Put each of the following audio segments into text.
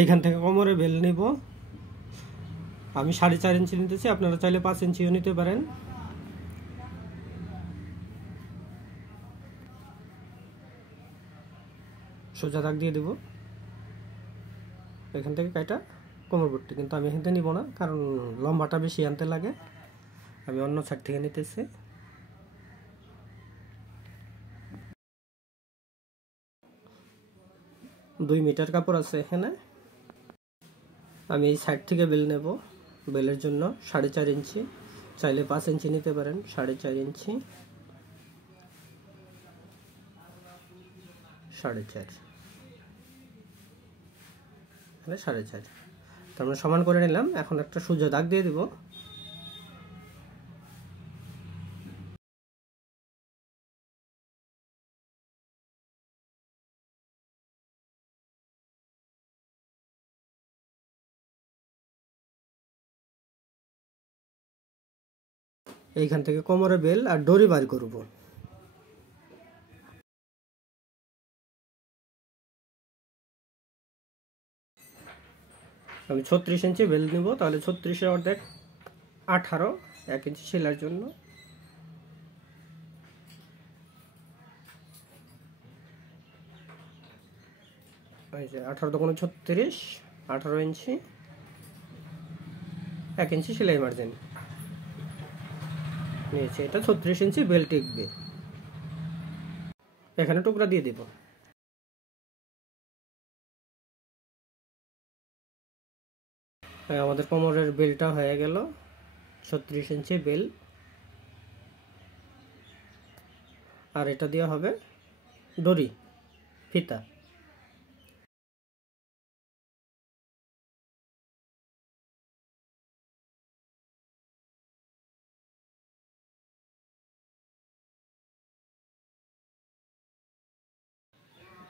এইখান থেকে কোমরে বেল নিব। আমি 4.5 ইঞ্চি নিতেছি, আপনারা চাইলে 5 ইঞ্চিও নিতে পারেন। সোজা দাগ দিয়ে দেব। এখান থেকে কাটা কোমর পট্টি, কিন্তু আমি এখান থেকে নিব না, কারণ লম্বাটা বেশি আনতে লাগে। আমি অন্য সাইড থেকে নিতেছি। দুই মিটার কাপড় আছে এখানে। আমি এই সাইড থেকে বেল নেব। বেলের জন্য 4.5 ইঞ্চি, চাইলে 5 ইঞ্চি নিতে পারেন। 4.5 ইঞ্চি, 4.5, এখানে 4.5। তারপরে সমান করে নিলাম। এখন একটা সোজা দাগ দিয়ে দিব। এইখান থেকে কোমরে বেল আর দড়ি বার করব। আমি 36 ইঞ্চি বেল নিব, তাহলে 36-এর অর্ধেক 18, 1 ইঞ্চি সেলাইয়ের জন্য। এই যে 18 দোকানে 36, 18 ইঞ্চি, 1 ইঞ্চি সেলাই মার্জিন নিয়েছি। এটা 36 ইঞ্চি বেল টিকবে। এখানে টুকরা দিয়ে দিব। আমাদের কোমরের বেলটা হয়ে গেল। 36 ইঞ্চি বেল। আর এটা দেওয়া হবে দড়ি, ফিতা।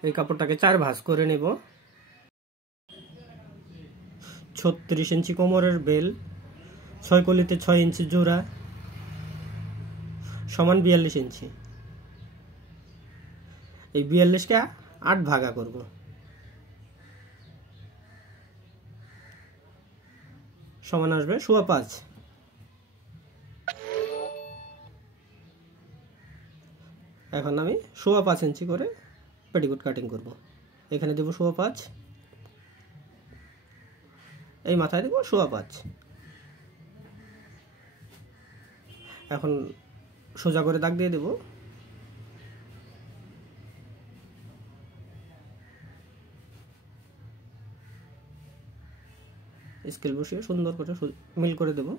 এই কাপড়টাকে 4 ভাঁজ করে নেব। 36 ইঞ্চি কোমরের বেল, 6 কলিতে 6 ইঞ্চি জোড়া, সমান 42 ইঞ্চি। এই 42কে 8 ভাগা করব। সমান আসবে 5.25। এখন আমি 5.25 ইঞ্চি করে পেটিকোট কাটিং করব। এখানে দেব 5.25, এই মাথায় দেব 5.25। এখন সোজা করে দাগ দিয়ে দেব। স্কেল বসিয়ে সুন্দর করে মিল করে দেব।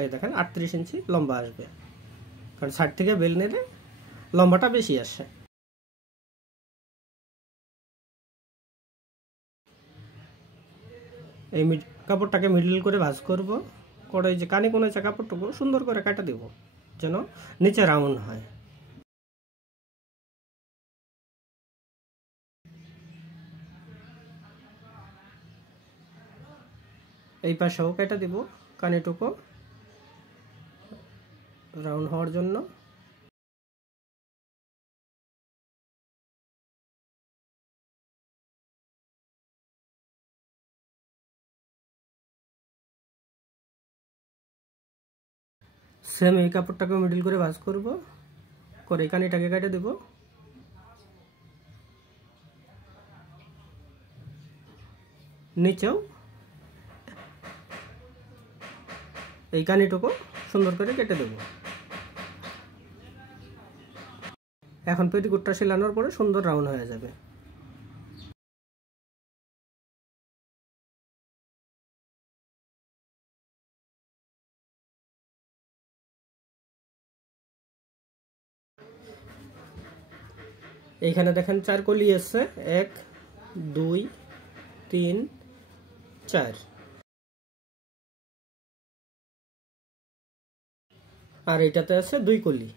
এই দেখেন 38 ইঞ্চি লম্বা আসবে, কারণ সাইড থেকে বেল নিলে লম্বাটা বেশি আসে। এই কাপড়টাকে মিডল করে ভাঁজ করব, করে যে কানে কোনে কাপড়টুকু সুন্দর করে কাটা দেব, যেন নিচে রাউন্ড হয়। এই পাশেও কেটে দেব কানেটুকু রাউন্ড হওয়ার জন্য। সেম এই কাপড়টাকে মিডল করে ভাঁজ করব, করে কানেটাকে কেটে দেব। নিচেও এই কানিটুকু সুন্দর করে কেটে দেব। এখন পেটিকোটটা সেলানোর পরে সুন্দর রাউন্ড হয়ে যাবে। এইখানে দেখেন 4 কলি আছে, 1 2 3 4, আর এটাতে আছে 2 কলি।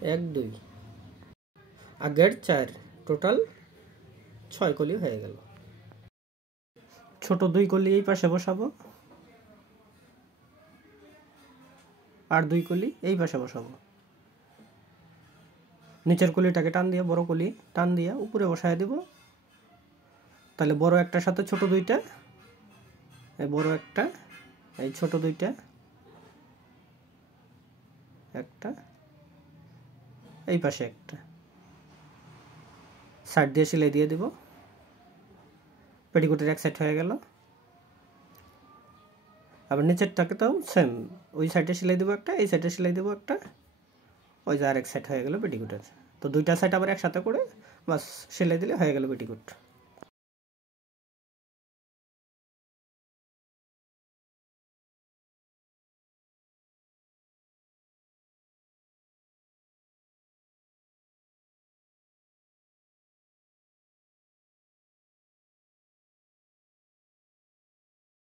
1 2 আগের 4 টোটাল 6 কলি হয়ে গেল। ছোট 2 কলি এই পাশে বসাবো আর 2 কলি এই পাশে বসাবো। নিচের কলিটাকে টান দিয়ে বড় কলি টান দিয়ে উপরে বসায় দিব। তাহলে বড় একটার সাথে ছোট দুইটা, এই বড় একটা, এই ছোট দুইটা, একটা, এই পাশে একটা, সাইড দিয়ে সেলাই দিয়ে দিব। পেটিকোটের এক সাইড হয়ে গেল। আবার নিচেরটাকে তো সেম, ওই সাইডে সেলাই দেবো একটা, এই সাইডে সেলাই দেবো একটা, ওই যে আরেক সাইড হয়ে গেল পেটিকোটের। তো দুইটা সাইড আবার একসাথে করে বাস সেলাই দিলে হয়ে গেল পেটিকোট।